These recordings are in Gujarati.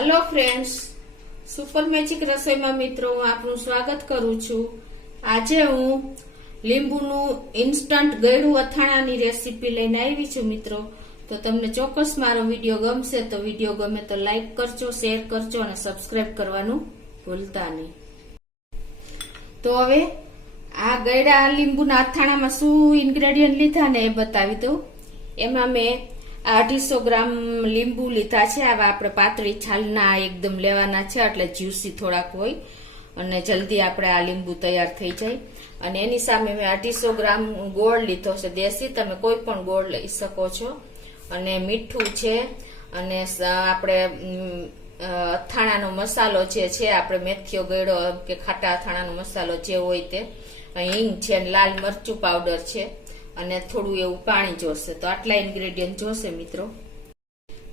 હેલો ફ્રેન્ડ્સ, સુપર મેજિક રસોઈમાં મિત્રો હું આપનું સ્વાગત કરું છું। આજે હું લીંબુનું ઇન્સ્ટન્ટ ગળ્યું અથાણાની રેસીપી લઈને આવી છું મિત્રો। તો તમને ચોક્કસ મારો વિડીયો ગમશે તો વિડીયો ગમે તો લાઈક કરજો, શેર કરજો અને સબસ્ક્રાઇબ કરવાનું ભૂલતા નહીં। તો હવે આ ગળ્યા લીંબુના અથાણામાં શું ઇન્ગ્રેડિયન્ટ લીધા ને એ બતાવી દઉં। એમાં મેં 250 ગ્રામ લીંબુ લીધા છે। આવા આપણે પાતળી છાલના એકદમ લેવાના છે, એટલે જ્યુસી થોડાક હોય અને જલ્દી આપણે આ લીંબુ તૈયાર થઈ જાય। અને એની સામે મેં 250 ગ્રામ ગોળ લીધો છે દેશી, તમે કોઈ પણ ગોળ લઈ શકો છો। અને મીઠું છે અને આપણે અથાણાનો મસાલો જે છે, આપણે મેથીઓ ગળ્યો કે ખાટા અથાણાનો મસાલો જે હોય તે, હિંગ છે, લાલ મરચું પાવડર છે અને થોડું એવું પાણી જોશે। તો આટલા ઇન્ગ્રેડિયન્ટ જોશે મિત્રો।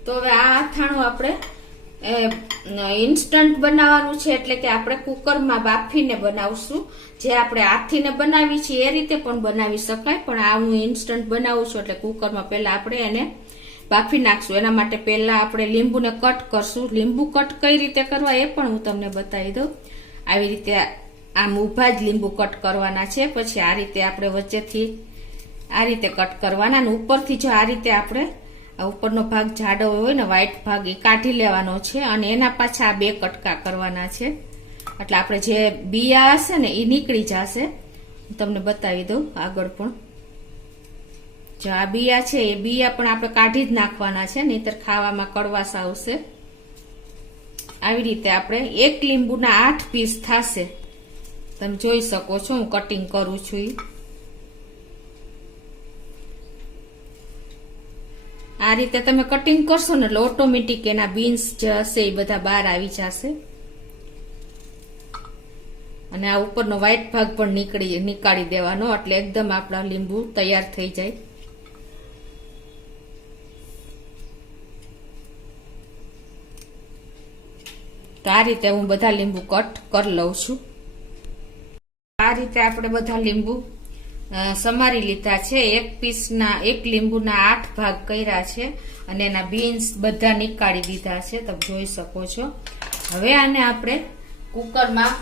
તો હવે આ અથાણું આપણે ઇન્સ્ટન્ટ બનાવવાનું છે, એટલે કે આપણે કુકરમાં બાફીને બનાવશું। જે આપણે હાથીને બનાવી છીએ એ રીતે પણ બનાવી શકાય, પણ આ હું ઇન્સ્ટન્ટ બનાવું છું એટલે કુકરમાં પહેલા આપણે એને બાફી નાખશું। એના માટે પહેલા આપણે લીંબુને કટ કરશું। લીંબુ કટ કઈ રીતે કરવા એ પણ હું તમને બતાવી દઉં। આવી રીતે આમ ઊભા જ લીંબુ કટ કરવાના છે, પછી આ રીતે આપણે વચ્ચેથી આ રીતે કટ કરવાના અને ઉપરથી જો આ રીતે આપણે ઉપરનો ભાગ જાડો હોય ને વ્હાઈટ ભાગ એ કાઢી લેવાનો છે અને એના પાછા આ બે કટકા કરવાના છે, એટલે આપણે જે બિયા હશે ને એ નીકળી જશે। હું તમને બતાવી દઉં આગળ પણ, જો આ બિયા છે એ બિયા પણ આપણે કાઢી જ નાખવાના છે, નહીતર ખાવામાં કડવાશ આવશે। આવી રીતે આપણે એક લીંબુના 8 પીસ થશે, તમે જોઈ શકો છો હું કટિંગ કરું છું। આ રીતે તમે કટિંગ કરશો ને એટલે ઓટોમેટિક એના બીન્સ જે હશે એ બધા બહાર આવી જશે અને આ ઉપરનો વ્હાઈટ ભાગ પણ નીકાળી દેવાનો, એટલે એકદમ આપણા લીંબુ તૈયાર થઈ જાય। તો આ રીતે હું બધા લીંબુ કટ કરી લઉં છું। આ રીતે આપણે બધા લીંબુ સમારી લીધા છે। એક લીંબુના 8 ભાગ કર્યા છે અને એના બીન્સ બધા નીકાળી દીધા છે, તમે જોઈ શકો છો। હવે આને આપણે કુકરમાં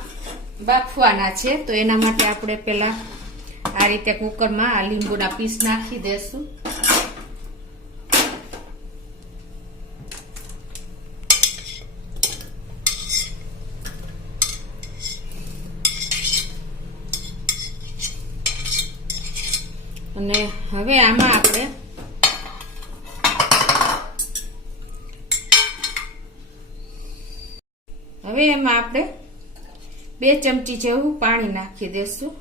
બાફવાના છે, તો એના માટે આપણે પેલા આ રીતે કુકરમાં આ લીંબુના પીસ નાખી દેશું। અને હવે આમાં આપણે એમાં આપણે 2 ચમચી જેવું પાણી નાખી દેશું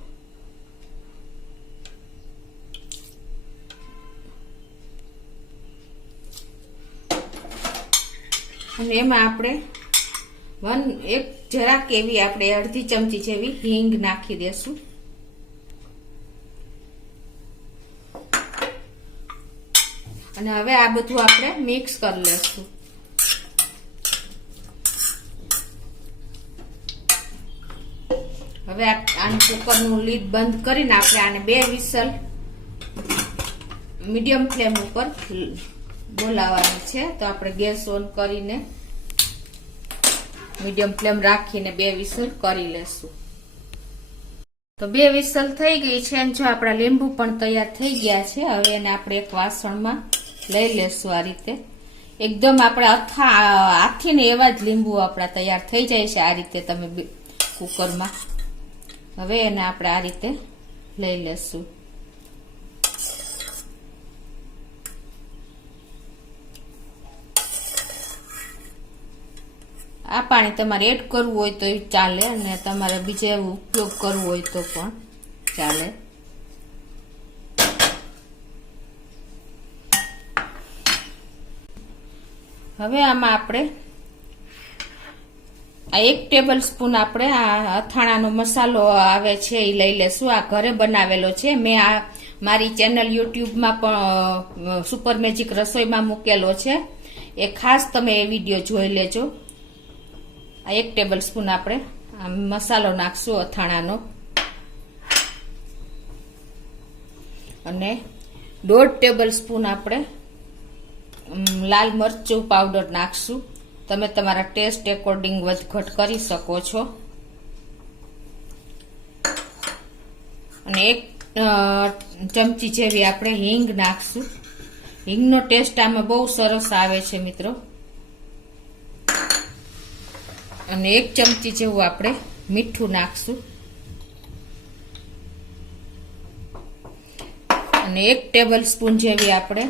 અને એમાં આપણે જરાક એવી આપણે અડધી ચમચી જેવી હિંગ નાખી દેશું। અને હવે આ બધું આપણે મિક્સ કરી લેશું। હવે આનું કુકરનું લીડ બંધ કરીને આપણે આને 2 વિસલ મીડિયમ ફ્લેમ ઉપર બોલાવવાની છે। તો આપણે ગેસ ઓન કરીને મીડિયમ ફ્લેમ રાખીને 2 વિસલ કરી લેશું। તો 2 વિસલ થઈ ગઈ છે અને જો આપણા લીંબુ પણ તૈયાર થઈ ગયા છે। હવે એને આપણે એક વાસણમાં લઈ લેશું। આ રીતે એકદમ આપણે હાથીને એવા જ લીંબુ આપણા તૈયાર થઈ જાય છે આ રીતે તમે કુકરમાં। હવે એને આપણે આ રીતે લઈ લેશું। આ પાણી તમારે એડ કરવું હોય તો ચાલે અને તમારે બીજે ઉપયોગ કરવો હોય તો પણ ચાલે। હવે આમાં આપણે આ 1 ટેબલ સ્પૂન આપણે આ અથાણાનો મસાલો આવે છે એ લઈ લેશું। આ ઘરે બનાવેલો છે, મેં આ મારી ચેનલ યુટ્યુબમાં પણ સુપર મેજિક રસોઈમાં મૂકેલો છે, એ ખાસ તમે એ વિડીયો જોઈ લેજો। આ 1 ટેબલ સ્પૂન આપણે આ મસાલો નાખશું અથાણાનો અને 1.5 ટેબલ સ્પૂન આપણે લાલ મરચું પાવડર નાખશું તમે તમારા ટેસ્ટ એકોર્ડિંગ વધઘટ કરી શકો છો. અને 1 ચમચી જેવી આપણે હિંગ નાખશું. હિંગનો ટેસ્ટ આમાં બહુ સરસ આવે છે મિત્રો. અને 1 ચમચી જેવું આપણે મીઠું નાખશું. અને 1 ટેબલ સ્પૂન જેવી આપણે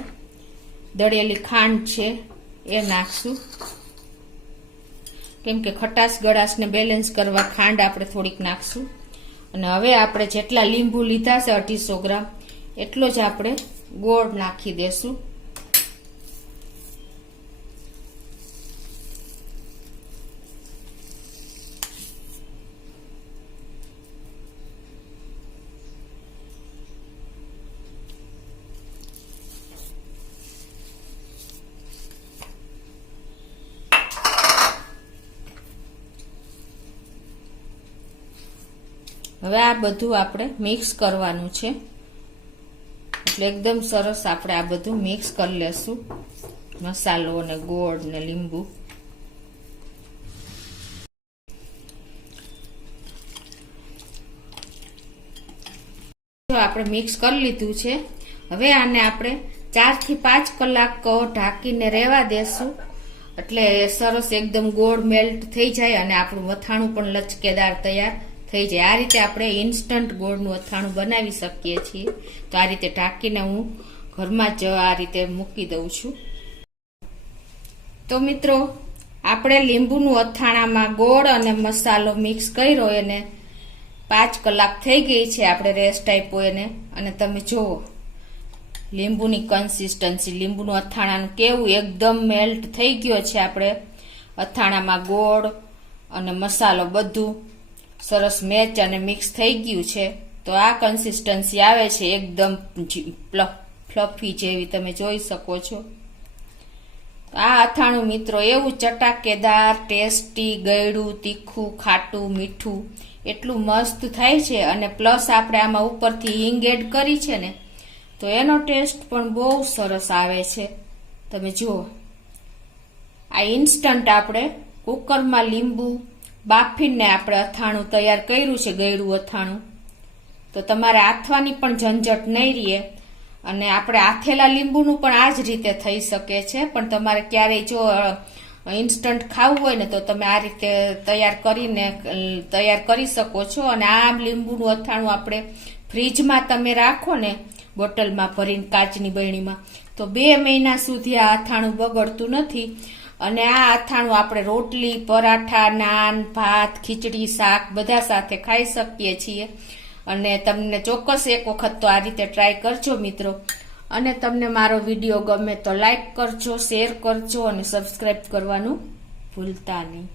દળેલી ખાંડ છે એ નાખશું. કેમ કે ખટાશ ગળાશને બેલેન્સ કરવા ખાંડ આપણે થોડીક નાખશું. અને હવે આપણે જેટલા લીંબુ લીધા છે 250 ગ્રામ એટલો જ આપણે ગોળ નાખી દેશું. હવે આ બધું આપણે મિક્સ કરવાનું છે. એટલે એકદમ સરસ આપણે આ બધું મિક્સ કરી લેશું, મસાલો અને ગોળ ને લીંબુ. આપણે મિક્સ કરી લીધું છે. હવે આને આપણે 4 થી 5 કલાક ઢાંકીને રહેવા દેશું. એટલે સરસ એકદમ ગોળ મેલ્ટ થઈ જાય અને આપણું અથાણું પણ લચકેદાર તૈયાર થઈ જાય. આ રીતે આપણે ઇન્સ્ટન્ટ ગોળનું અથાણું બનાવી શકીએ છીએ. તો આ રીતે ઢાંકીને હું ઘરમાં જ આ રીતે મૂકી દઉં છું. તો મિત્રો આપણે લીંબુનું અથાણામાં ગોળ અને મસાલો મિક્સ કર્યો એને 5 કલાક થઈ ગઈ છે. આપણે રેસ્ટ આપ્યો એને. અને તમે જુઓ લીંબુની કન્સિસ્ટન્સી, લીંબુનું અથાણાનું કેવું એકદમ મેલ્ટ થઈ ગયો છે. આપણે અથાણામાં ગોળ અને મસાલો બધું સરસ મેચ અને મિક્સ થઈ ગયું છે. તો આ કન્સિસ્ટન્સી આવે છે એકદમ ફ્લફી જેવી, તમે જોઈ શકો છો. આ અથાણું મિત્રો એવું ચટાકેદાર, ટેસ્ટી, ગળ્યું, તીખું, ખાટું, મીઠું એટલું મસ્ત થાય છે. અને પ્લસ આપણે આમાં ઉપરથી હિંગ એડ કરી છે ને, તો એનો ટેસ્ટ પણ બહુ સરસ આવે છે. તમે જુઓ, આ ઇન્સ્ટન્ટ આપણે કુકરમાં લીંબુ બાફીને આપણે અથાણું તૈયાર કર્યું છે, ગળ્યું અથાણું. તો તમારે આથવાની પણ ઝંઝટ નહીં રહે. અને આપણે આથેલા લીંબુનું પણ આ જ રીતે થઈ શકે છે. પણ તમારે ક્યારેય જો ઇન્સ્ટન્ટ ખાવું હોય ને તો તમે આ રીતે તૈયાર કરી શકો છો. અને આ લીંબુનું અથાણું આપણે ફ્રીજમાં તમે રાખો ને બોટલમાં ભરીને, કાચની બરણીમાં, તો 2 મહિના સુધી આ અથાણું બગડતું નથી. અને આ અથાણું આપણે રોટલી, પરાઠા, નાન, ભાત, ખીચડી, શાક બધા સાથે ખાઈ શકીએ છીએ. અને તમને ચોક્કસ એક વખત તો આ રીતે ટ્રાય કરજો મિત્રો. અને તમને મારો વિડીયો ગમે તો લાઈક કરજો, શેર કરજો અને સબસ્ક્રાઈબ કરવાનું ભૂલતા નહીં.